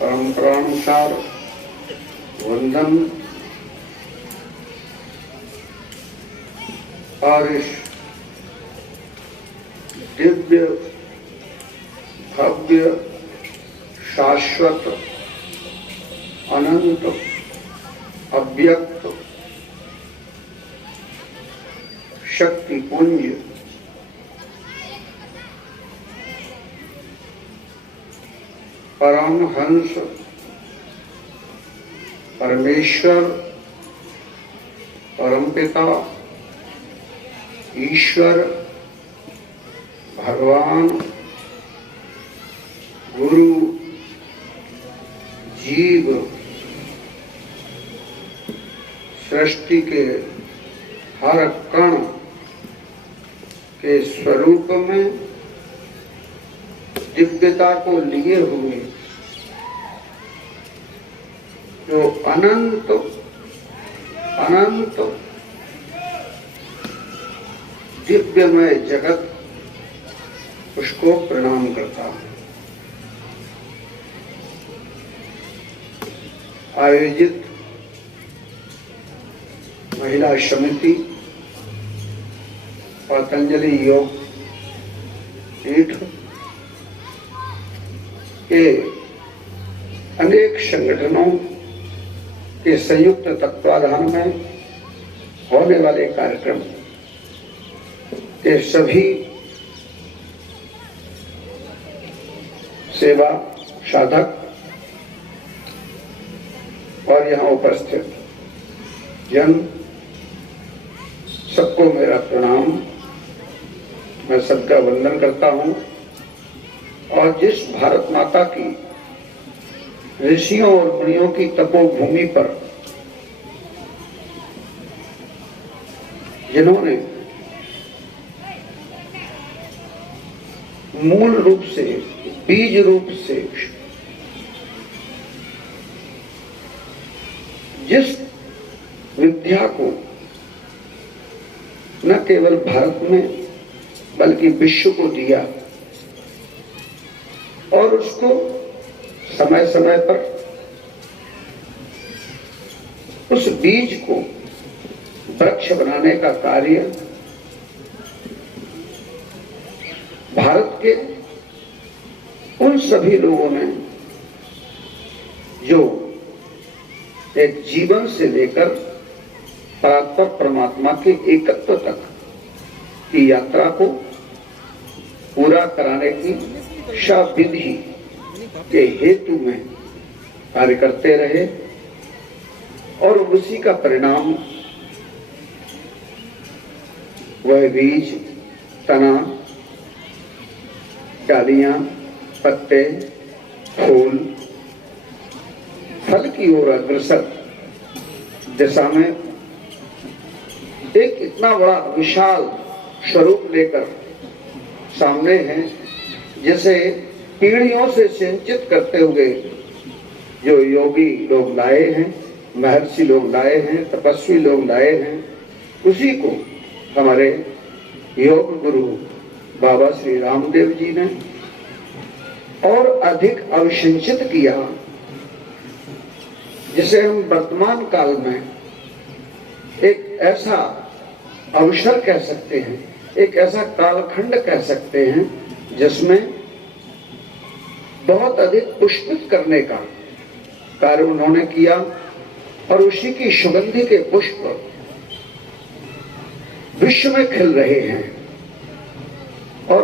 परंपरानुसार वंदन और इस दिव्य भव्य शाश्वत अनंत अव्यक्त शक्ति पुंज परमहंस परमेश्वर परमपिता ईश्वर भगवान गुरु जीव सृष्टि के हर कण के स्वरूप में दिव्यता को लिए हुए जो अनंत अनंत दिव्यमय जगत, उसको प्रणाम करता हूं। आयोजित महिला समिति पतंजलि योग पीठ के अनेक संगठनों के संयुक्त तत्वाधान में होने वाले कार्यक्रम के सभी सेवा साधक और यहाँ उपस्थित जन, सबको मेरा प्रणाम। मैं सबका वंदन करता हूँ। और जिस भारत माता की ऋषियों और मुनियों की तपोभूमि पर जिन्होंने मूल रूप से, बीज रूप से जिस विद्या को न केवल भारत में बल्कि विश्व को दिया और उसको समय समय पर उस बीज को वृक्ष बनाने का कार्य भारत के उन सभी लोगों ने जो एक जीवन से लेकर परात्पर परमात्मा के एकत्व तक की यात्रा को पूरा कराने की विधि के हेतु में कार्य करते रहे और उसी का परिणाम वह बीज, तना, डालियां, पत्ते, फूल, फल की ओर अग्रसर दिशा में एक इतना बड़ा विशाल स्वरूप लेकर सामने है, जिसे पीढ़ियों से सिंचित करते हुए जो योगी लोग लाए हैं, महर्षि लोग लाए हैं, तपस्वी लोग लाए हैं, उसी को हमारे योग गुरु बाबा श्री रामदेव जी ने और अधिक अभिसिंचित किया, जिसे हम वर्तमान काल में एक ऐसा अवसर कह सकते हैं, एक ऐसा कालखंड कह सकते हैं जिसमें बहुत अधिक पुष्पित करने का कार्य उन्होंने किया और उसी की सुगंधि के पुष्प विश्व में खिल रहे हैं और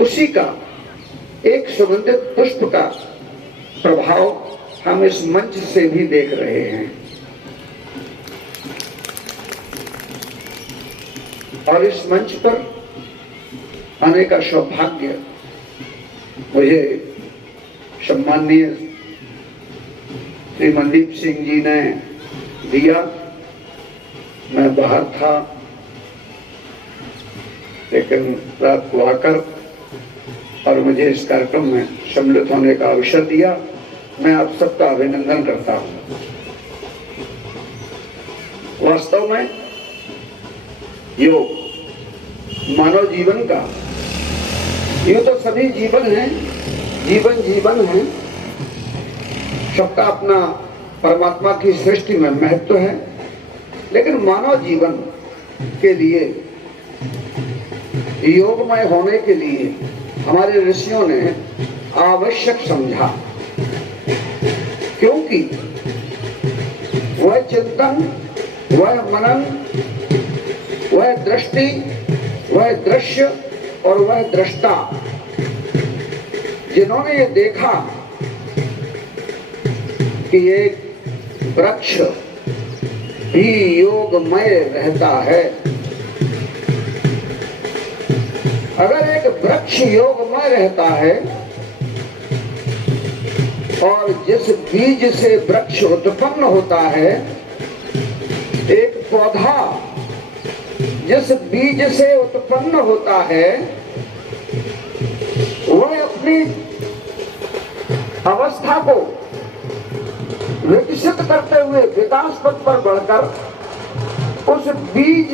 उसी का एक सुगंधित पुष्प का प्रभाव हम इस मंच से भी देख रहे हैं। और इस मंच पर आने का सौभाग्य मुझे सम्माननीय श्री मनदीप सिंह जी ने दिया। मैं बाहर था, लेकिन रात को आकर और मुझे इस कार्यक्रम में सम्मिलित होने का अवसर दिया। मैं आप सबका अभिनंदन करता हूं। वास्तव में योग मानव जीवन का, यूं तो सभी जीवन है, जीवन है, सबका अपना परमात्मा की सृष्टि में महत्व है, लेकिन मानव जीवन के लिए योगमय होने के लिए हमारे ऋषियों ने आवश्यक समझा, क्योंकि वह चिंतन, वह मनन, वह दृष्टि, वह दृश्य और वह दृष्टा, जिन्होंने ये देखा कि एक वृक्ष भी योगमय रहता है। अगर एक वृक्ष योगमय रहता है और जिस बीज से वृक्ष उत्पन्न होता है, एक पौधा जिस बीज से उत्पन्न होता है, वह अपनी अवस्था को विकसित करते हुए विकास पथ पर बढ़कर उस बीज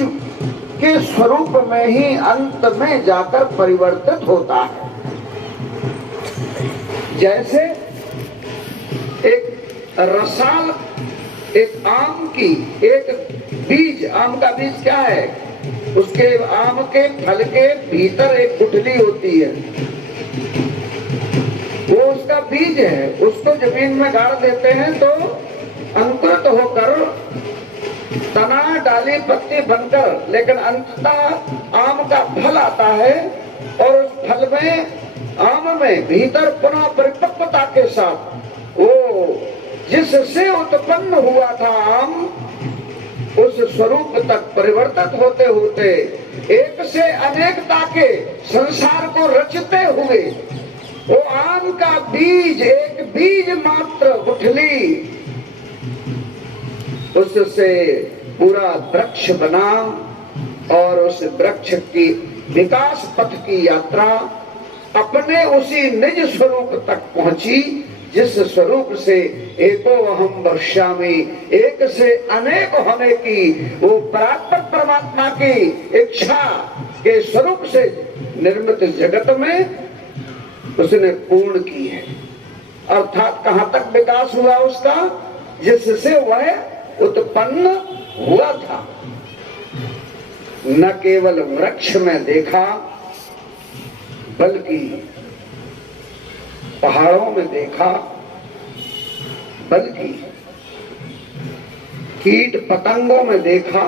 के स्वरूप में ही अंत में जाकर परिवर्तित होता है। जैसे एक रसाल, एक आम की एक बीज, आम का बीज क्या है? उसके आम के फल के भीतर एक गुठली होती है, वो उसका बीज है। उसको जमीन में गाड़ देते हैं तो अंकुरित होकर तना, डाली, पत्ती बनकर, लेकिन अंततः आम का फल आता है और उस फल में, आम में भीतर पुनः परिपक्वता के साथ वो जिससे उत्पन्न हुआ था आम, उस स्वरूप तक परिवर्तित होते होते एक से अनेकता के संसार को रचते हुए वो आम का बीज, एक बीज मात्र गुठली, उससे पूरा वृक्ष बना और उस वृक्ष की विकास पथ की यात्रा अपने उसी निज स्वरूप तक पहुंची, जिस स्वरूप से एको अहम वर्षामि, एक से अनेक होने की वो परात्पर परमात्मा की इच्छा के स्वरूप से निर्मित जगत में उसने पूर्ण की है। अर्थात कहां तक विकास हुआ उसका? जिससे वह उत्पन्न हुआ था। न केवल वृक्ष में देखा, बल्कि पहाड़ों में देखा, बल्कि कीट पतंगों में देखा,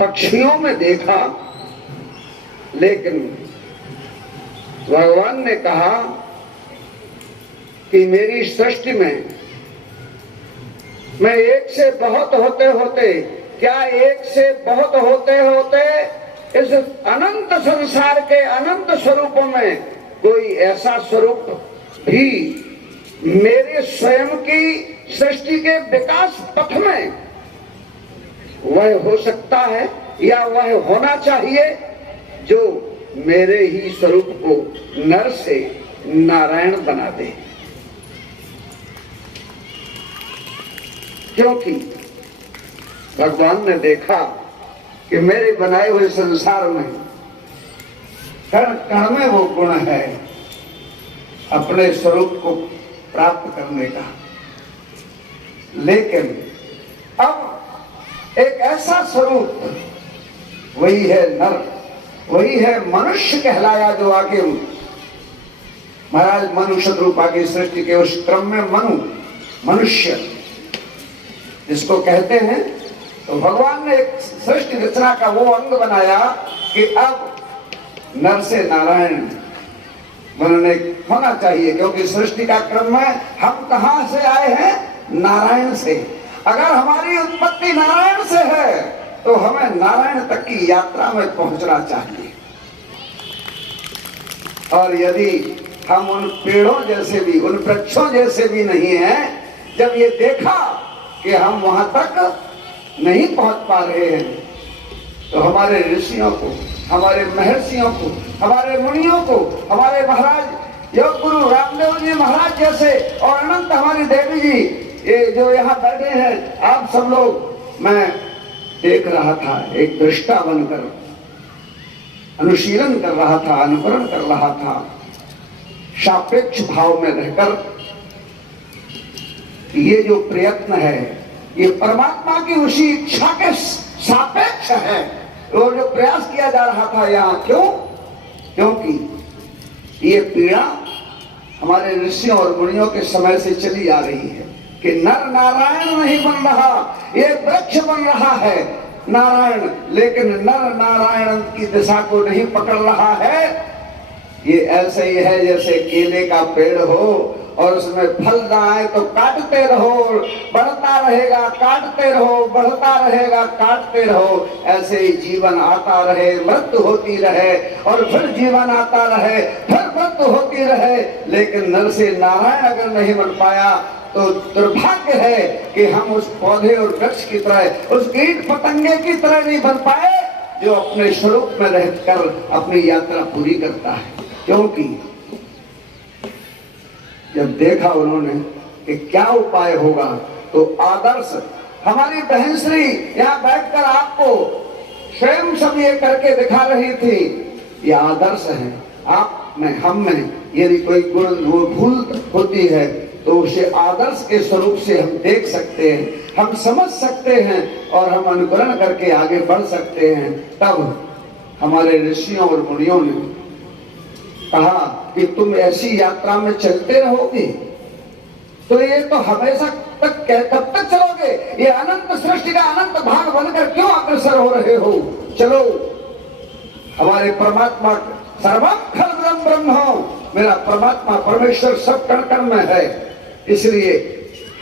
पक्षियों में देखा, लेकिन भगवान ने कहा कि मेरी सृष्टि में मैं एक से बहुत होते होते, क्या एक से बहुत होते होते इस अनंत संसार के अनंत स्वरूपों में कोई ऐसा स्वरूप भी मेरे स्वयं की सृष्टि के विकास पथ में वह हो सकता है या वह होना चाहिए जो मेरे ही स्वरूप को नर से नारायण बना दे। क्योंकि भगवान ने देखा कि मेरे बनाए हुए संसार में कण कण में वो गुण है अपने स्वरूप को प्राप्त करने का, लेकिन अब एक ऐसा स्वरूप वही है नर, वही है मनुष्य कहलाया, जो आगे महाराज मनुष्य रूपा की सृष्टि के उस क्रम में मनुष्य जिसको कहते हैं, तो भगवान ने एक सृष्टि रचना का वो अंग बनाया कि अब नर से नारायण बनने होना चाहिए, क्योंकि सृष्टि का क्रम में हम कहां से आए हैं? नारायण से। अगर हमारी उत्पत्ति नारायण से है तो हमें नारायण तक की यात्रा में पहुंचना चाहिए। और यदि हम उन पेड़ों जैसे भी, उन वृक्षों जैसे भी नहीं हैं, जब ये देखा कि हम वहां तक नहीं पहुंच पा रहे हैं, तो हमारे ऋषियों को, हमारे महर्षियों को, हमारे मुनियों को, हमारे महाराज योग गुरु रामदेव जी महाराज जैसे और अनंत हमारी देवी जी, ये जो यहाँ बैठे हैं, आप सब लोग, मैं देख रहा था एक दृष्टा बनकर, अनुशीलन कर रहा था, अनुकरण कर रहा था, सापेक्ष भाव में रहकर ये जो प्रयत्न है ये परमात्मा की उसी इच्छा के सापेक्ष है। और जो प्रयास किया जा रहा था यहाँ, क्यों? क्योंकि ये पीड़ा हमारे ऋषियों और मुनियों के समय से चली आ रही है कि नर नारायण नहीं बन रहा, ये वृक्ष बन रहा है नारायण, लेकिन नर नारायण की दिशा को नहीं पकड़ रहा है। ये ऐसे ही है जैसे केले का पेड़ हो और उसमें फल ना आए तो काटते रहो, बढ़ता रहेगा, काटते रहो, बढ़ता रहेगा, काटते रहो। ऐसे ही जीवन आता रहे, मृत्यु होती रहे, और फिर जीवन आता रहे, फिर मृत्यु होती रहे, लेकिन नर से नारायण अगर नहीं बन पाया तो दुर्भाग्य है कि हम उस पौधे और वृक्ष की तरह, उस कीट पतंगे की तरह नहीं बन पाए जो अपने स्वरूप में रहकर अपनी यात्रा पूरी करता है। क्योंकि जब देखा उन्होंने कि क्या उपाय होगा, तो आदर्श हमारी बहन श्री यहाँ बैठकर आपको स्वयं सब ये करके दिखा रही थी। ये आदर्श है। आप में, हम में यदि कोई गुण वो भूल होती है तो उसे आदर्श के स्वरूप से हम देख सकते हैं, हम समझ सकते हैं और हम अनुकरण करके आगे बढ़ सकते हैं। तब हमारे ऋषियों और मुनियों ने कहा कि तुम ऐसी यात्रा में चलते रहोगे तो ये तो हमेशा तक कब तक चलोगे? ये अनंत सृष्टि का अनंत भाग बनकर क्यों अग्रसर हो रहे हो? चलो, हमारे परमात्मा सर्वम खलदम ब्रह्म, मेरा परमात्मा परमेश्वर सब कण कण में है, इसलिए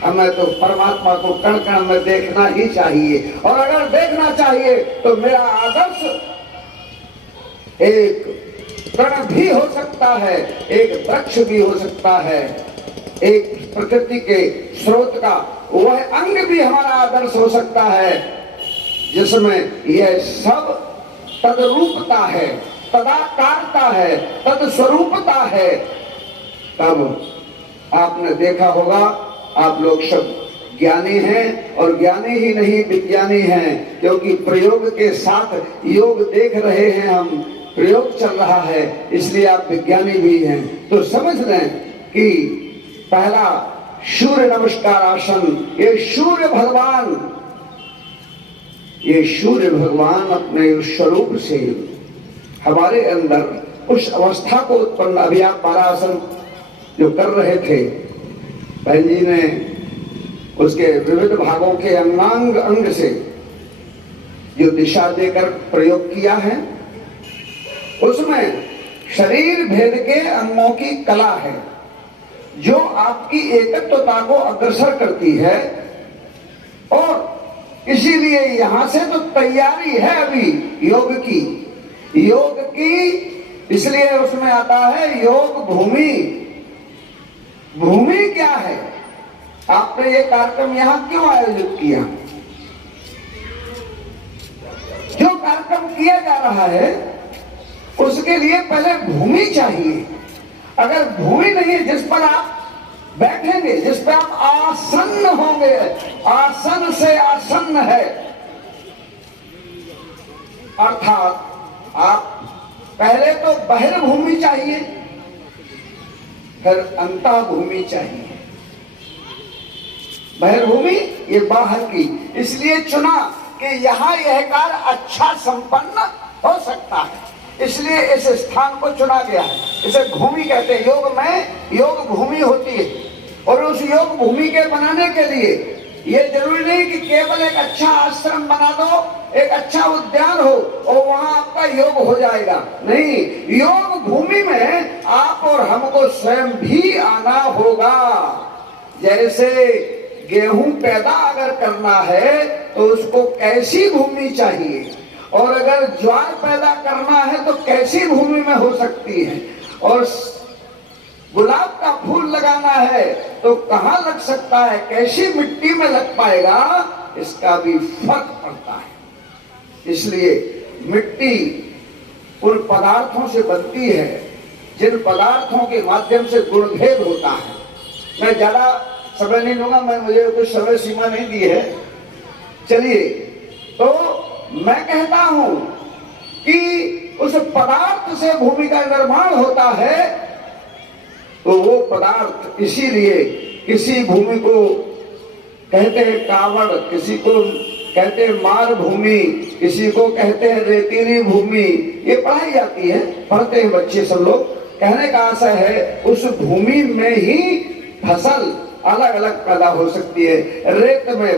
हमें तो परमात्मा को कण कण में देखना ही चाहिए। और अगर देखना चाहिए तो मेरा आदर्श एक कण भी हो सकता है, एक वृक्ष भी हो सकता है, एक प्रकृति के स्रोत का वह अंग भी हमारा आदर्श हो सकता है, जिसमें यह सब तदरूपता है, तदाकारता है, तदस्वरूपता है। तब आपने देखा होगा, आप लोग सब ज्ञानी हैं, और ज्ञानी ही नहीं विज्ञानी हैं, क्योंकि प्रयोग के साथ योग देख रहे हैं हम, प्रयोग चल रहा है, इसलिए आप विज्ञानी भी हैं। तो समझ लें कि पहला सूर्य नमस्कार आसन, ये सूर्य भगवान अपने उस स्वरूप से हमारे अंदर उस अवस्था को उत्पन्न, अभी आप बारासन जो कर रहे थे, बहन जी ने उसके विविध भागों के अंग से जो दिशा देकर प्रयोग किया है, उसमें शरीर भेद के अंगों की कला है जो आपकी एकत्वता को अग्रसर करती है। और इसीलिए यहां से तो तैयारी है अभी योग की, इसलिए उसमें आता है योग भूमि। भूमि क्या है? आपने ये कार्यक्रम यहां क्यों आयोजित किया? जो कार्यक्रम किया जा रहा है उसके लिए पहले भूमि चाहिए। अगर भूमि नहीं है जिस पर आप बैठेंगे, जिस पर आप आसन्न होंगे, आसन से आसन्न है, अर्थात आप पहले तो बहिर्भूमि चाहिए, फिर अंतः भूमि चाहिए। बहिर्भूमि ये बाहर की, इसलिए चुना कि यहाँ यह कार्य अच्छा संपन्न हो सकता है, इसलिए इस स्थान को चुना गया है। इसे भूमि कहते हैं। योग में योग भूमि होती है, और उस योग भूमि के बनाने के लिए ये जरूरी नहीं कि केवल एक अच्छा आश्रम बना दो, एक अच्छा उद्यान हो और वहां आपका योग हो जाएगा। नहीं, योग भूमि में आप और हमको स्वयं भी आना होगा। जैसे गेहूं पैदा अगर करना है तो उसको कैसी भूमि चाहिए, और अगर ज्वार पैदा करना है तो कैसी भूमि में हो सकती है, और गुलाब का फूल लगाना है तो कहाँ लग सकता है, कैसी मिट्टी में लग पाएगा, इसका भी फर्क पड़ता है। इसलिए मिट्टी उन पदार्थों से बनती है जिन पदार्थों के माध्यम से गुणभेद होता है। मैं ज्यादा समय नहीं लूंगा, मुझे कुछ समय सीमा नहीं दी है। चलिए, तो मैं कहता हूं कि उस पदार्थ से भूमि का निर्माण होता है, तो वो पदार्थ इसीलिए किसी भूमि को कहते हैं कावड़, किसी को कहते हैं मार भूमि, किसी को कहते हैं रेतीली भूमि। ये पढ़ाई जाती है, पढ़ते हैं बच्चे सब लोग। कहने का आशय है उस भूमि में ही फसल अलग अलग पैदा हो सकती है। रेत में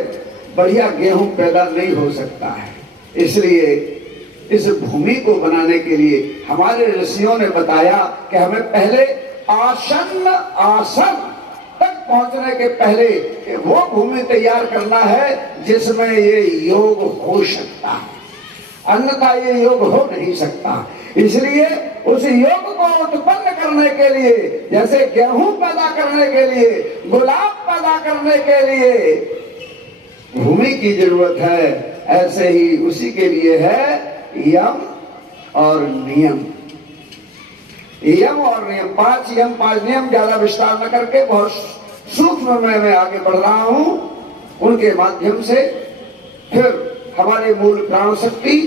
बढ़िया गेहूं पैदा नहीं हो सकता है। इसलिए इस भूमि को बनाने के लिए हमारे ऋषियों ने बताया कि हमें पहले आसन तक पहुंचने के पहले वो भूमि तैयार करना है जिसमें ये योग हो सकता है, अन्यथा ये योग हो नहीं सकता। इसलिए उस योग को उत्पन्न करने के लिए, जैसे गेहूं पैदा करने के लिए, गुलाब पैदा करने के लिए भूमि की जरूरत है, ऐसे ही उसी के लिए है यम और नियम। यम और नियम, 5 यम 5 नियम, ज्यादा विस्तार न करके बहुत सूक्ष्म में मैं आगे बढ़ रहा हूं। उनके माध्यम से फिर हमारे मूल प्राण शक्ति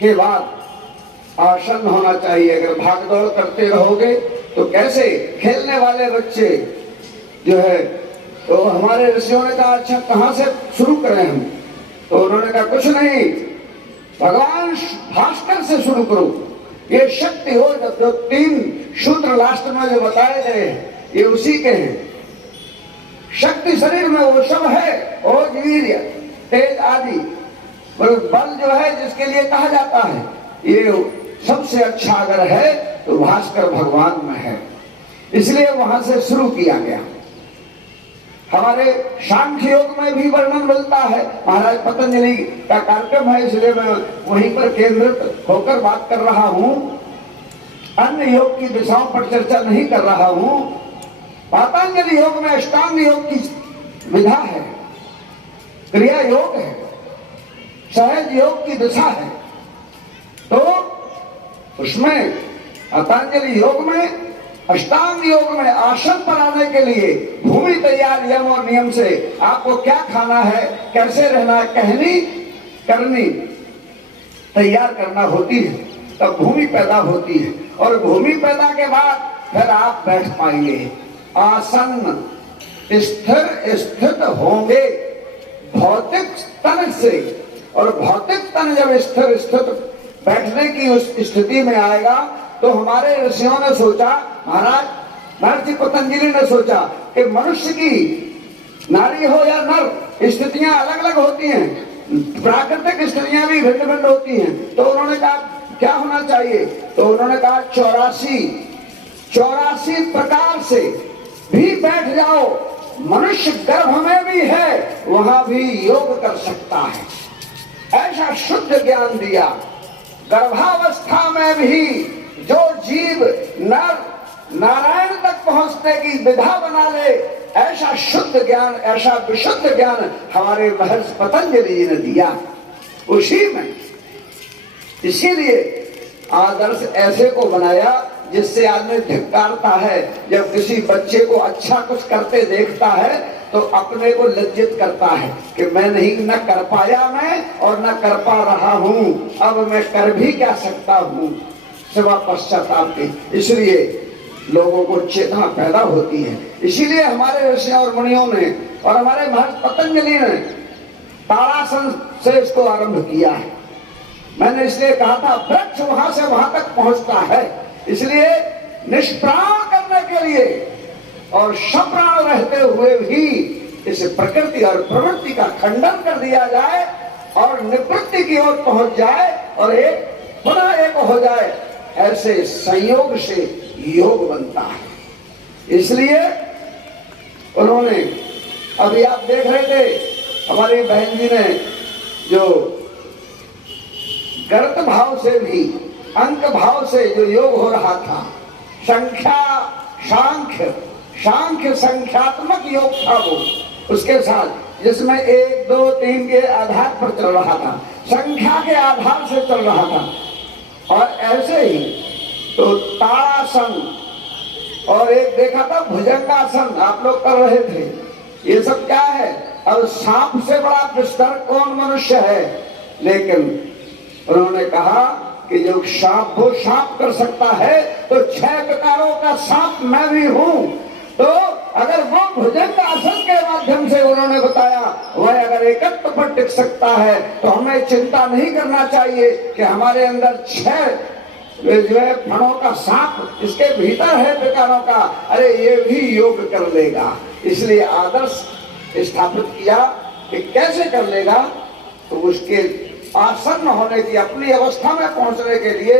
के बाद आसन होना चाहिए। अगर भाग दौड़ करते रहोगे तो कैसे? खेलने वाले बच्चे जो है, तो हमारे ऋषियों ने कहा अच्छा कहां से शुरू करें हम? तो उन्होंने कहा कुछ नहीं, भगवान भास्कर से शुरू करो। ये शक्ति हो, जो 3 सूत्र लास्ट में जो बताए गए ये उसी के हैं। शक्ति शरीर में वो सब है, ओज वीर्य तेज आदि बल जो है जिसके लिए कहा जाता है, ये सबसे अच्छा अगर है तो भास्कर भगवान में है। इसलिए वहां से शुरू किया गया। हमारे सांख्य योग में भी वर्णन मिलता है, महाराज पतंजलि का कार्यक्रम है, इसलिए मैं वहीं पर केंद्रित होकर बात कर रहा हूं। अन्य योग की दिशाओं पर चर्चा नहीं कर रहा हूं। पतंजलि योग में अष्टांग योग की विधा है, क्रिया योग है, सहज योग की दिशा है। तो उसमें पतंजलि योग में, अष्टांग योग में आसन पर आने के लिए भूमि तैयार यम और नियम से आपको क्या खाना है, कैसे रहना है, कहनी करनी तैयार करना होती है, तब भूमि पैदा होती है। और भूमि पैदा के बाद फिर आप बैठ पाएंगे। आसन स्थित होंगे भौतिक तन से, और भौतिक तन जब स्थित बैठने की उस स्थिति में आएगा तो हमारे ऋषियों ने सोचा, महाराज महर्षि पतंजलि ने सोचा कि मनुष्य की नारी हो या नर स्थितियां अलग अलग होती हैं, प्राकृतिक स्थितियां भी भिन्न भिन्न होती हैं। तो उन्होंने कहा क्या होना चाहिए? तो उन्होंने कहा 84 प्रकार से भी बैठ जाओ, मनुष्य गर्भ में भी है वहां भी योग कर सकता है, ऐसा शुद्ध ज्ञान दिया। गर्भावस्था में भी जो जीव नर नारायण तक पहुंचने की विधा बना ले, ऐसा शुद्ध ज्ञान, ऐसा विशुद्ध ज्ञान हमारे महर्षि पतंजलि जी ने दिया उसी में। इसीलिए आदर्श ऐसे को बनाया जिससे आदमी धिक्कारता है। जब किसी बच्चे को अच्छा कुछ करते देखता है तो अपने को लज्जित करता है कि मैं नहीं, न कर पाया मैं और न कर पा रहा हूं, अब मैं कर भी क्या सकता हूं सिवा पश्चाताप के। इसलिए लोगों को चेतना पैदा होती है। इसीलिए हमारे ऋषियों और मुनियों ने और हमारे महर्षि पतंजलि ने ताड़ासन से इसको आरंभ किया है। मैंने इसलिए कहा था वृक्ष वहां से वहां तक पहुंचता है, इसलिए निष्प्राण करने के लिए और सप्राण रहते हुए भी इस प्रकृति और प्रवृत्ति का खंडन कर दिया जाए और निवृत्ति की ओर पहुंच जाए और एक पुनः एक हो जाए, ऐसे संयोग से योग बनता है। इसलिए उन्होंने, अभी आप देख रहे थे हमारी बहन जी ने जो गर्त भाव से भी अंक भाव से जो योग हो रहा था, सांख्य संख्यात्मक योग था वो, उसके साथ जिसमें 1 2 3 के आधार पर चल रहा था, संख्या के आधार से चल रहा था। और ऐसे ही तो ताड़ासन और एक देखा था भुजंगासन आप लोग कर रहे थे। ये सब क्या है? अब सांप से बड़ा विस्तार कौन मनुष्य है? लेकिन उन्होंने कहा कि जो सांप वो सांप कर सकता है तो 6 प्रकारों का सांप मैं भी हूं। तो अगर वो भुजंग आसन के माध्यम से उन्होंने बताया वह अगर एकत्व पर टिक सकता है तो हमें चिंता नहीं करना चाहिए कि हमारे अंदर 6 जो है फणों का सांप इसके भीतर है प्रकारों का, अरे ये भी योग कर लेगा। इसलिए आदर्श स्थापित किया कि कैसे कर लेगा, तो उसके आसन्न होने की अपनी अवस्था में पहुंचने के लिए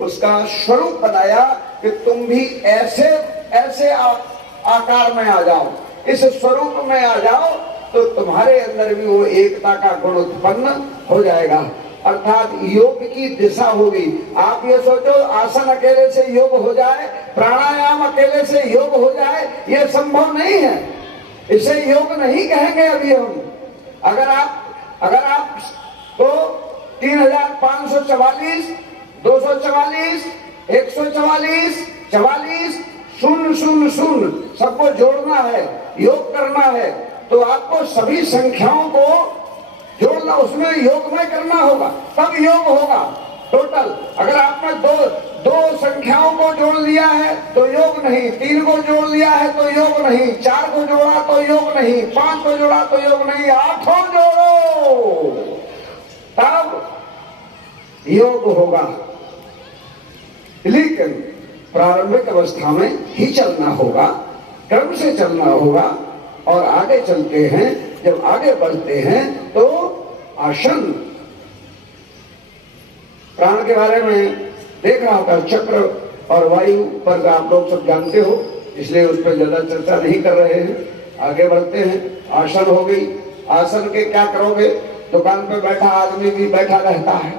उसका स्वरूप बनाया कि तुम भी ऐसे ऐसे आकार में आ जाओ, इस स्वरूप में आ जाओ, तो तुम्हारे अंदर भी वो एकता का गुण उत्पन्न हो जाएगा, अर्थात योग की दिशा होगी। आप ये सोचो आसन अकेले से योग हो जाए, प्राणायाम अकेले से योग हो जाए, ये संभव नहीं है। इसे योग नहीं कहेंगे अभी हम। अगर आप तो 3544, 244, 144, 44, 000 सबको जोड़ना है, योग करना है, तो आपको सभी संख्याओं को जोड़ना, उसमें योग में करना होगा, तब योग होगा टोटल। अगर आपने दो संख्याओं को जोड़ लिया है तो योग नहीं, 3 को जोड़ लिया है तो योग नहीं, 4 को जोड़ा तो योग नहीं, 5 को जोड़ा तो योग नहीं, 8 जोड़ो तब योग होगा। लेकिन प्रारंभिक अवस्था में ही चलना होगा, क्रम से चलना होगा, और आगे चलते हैं, जब आगे बढ़ते हैं तो आसन प्राण के बारे में देख रहा था, चक्र और वायु पर आप लोग सब जानते हो, इसलिए उस पर ज्यादा चर्चा नहीं कर रहे हैं। आगे बढ़ते हैं। आसन हो गई, आसन के क्या करोगे, दुकान पे बैठा आदमी भी बैठा रहता है,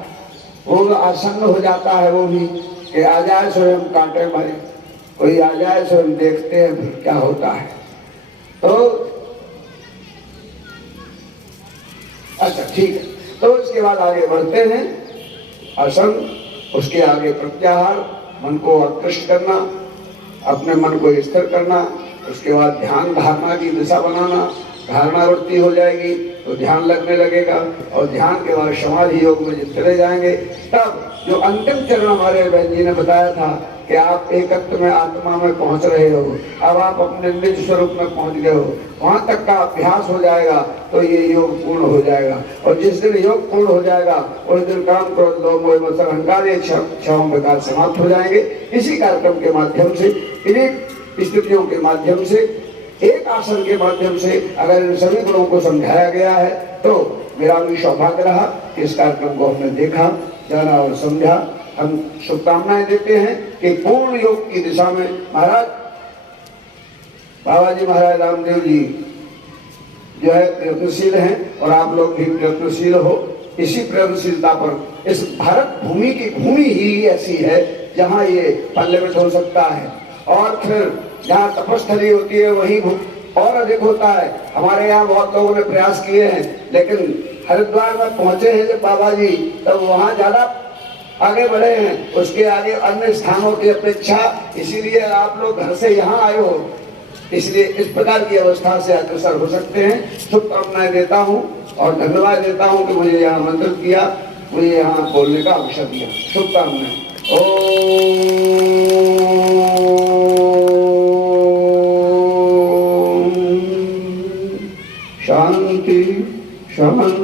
वो आसन्न हो जाता है, वो भी कि आ जाए स्वयं कांटे मारे, कोई आ जाए स्वयं देखते हैं फिर क्या होता है। तो अच्छा ठीक है, तो इसके बाद आगे बढ़ते हैं। आसन, उसके आगे प्रत्याहार, मन को आकृष्ट करना, अपने मन को स्थिर करना, उसके बाद ध्यान धारणा की दिशा बनाना, धारणा वृत्ति हो जाएगी तो ध्यान लगने लगेगा, और ध्यान के बाद समाधि योग में जब चले जाएंगे, तब जो अंतिम चरण हमारे बहन जी ने बताया था कि आप एकत्व में आत्मा में पहुंच रहे हो, अब आप अपने निज स्वरूप में पहुंच गए हो, वहां तक का अभ्यास हो जाएगा तो ये योग पूर्ण हो जाएगा। और जिस दिन योग पूर्ण हो जाएगा उस दिन काम, क्रोध, लोभ, मोह, मत्सर, अहंकार, ये 6 विकार समाप्त हो जाएंगे। इसी कार्यक्रम के माध्यम से, इन्हीं स्थितियों के माध्यम से, एक आसन के माध्यम से अगर इन सभी गुणों को समझाया गया है तो मेरा भी सौभाग्य रहा कि इस कार्यक्रम को हमने देखा, जाना और समझा। हम शुभकामनाएं देते हैं कि पूर्ण योग की दिशा में महाराज बाबा जी महाराज रामदेव जी जो है प्रयत्नशील हैं, और आप लोग भी प्रयत्नशील हो। इसी प्रयत्नशीलता पर इस भारत भूमि की भूमि ही ऐसी है जहाँ ये पल्लवित हो सकता है, और फिर जहाँ तपस्थली होती है वहीं और अधिक होता है। हमारे यहाँ बहुत लोगों ने प्रयास किए हैं, लेकिन हरिद्वार में पहुंचे हैं जब बाबा जी, तब वहाँ ज्यादा आगे बढ़े हैं उसके आगे अन्य स्थानों की अपेक्षा। इसीलिए आप लोग घर से यहाँ आए हो, इसलिए इस प्रकार की अवस्था से अग्रसर हो सकते हैं। शुभकामनाएं देता हूँ और धन्यवाद देता हूँ कि मुझे यहाँ आमंत्रित किया, मुझे यहाँ बोलने का अवसर दिया। शुभकामनाएं। शांति शांति।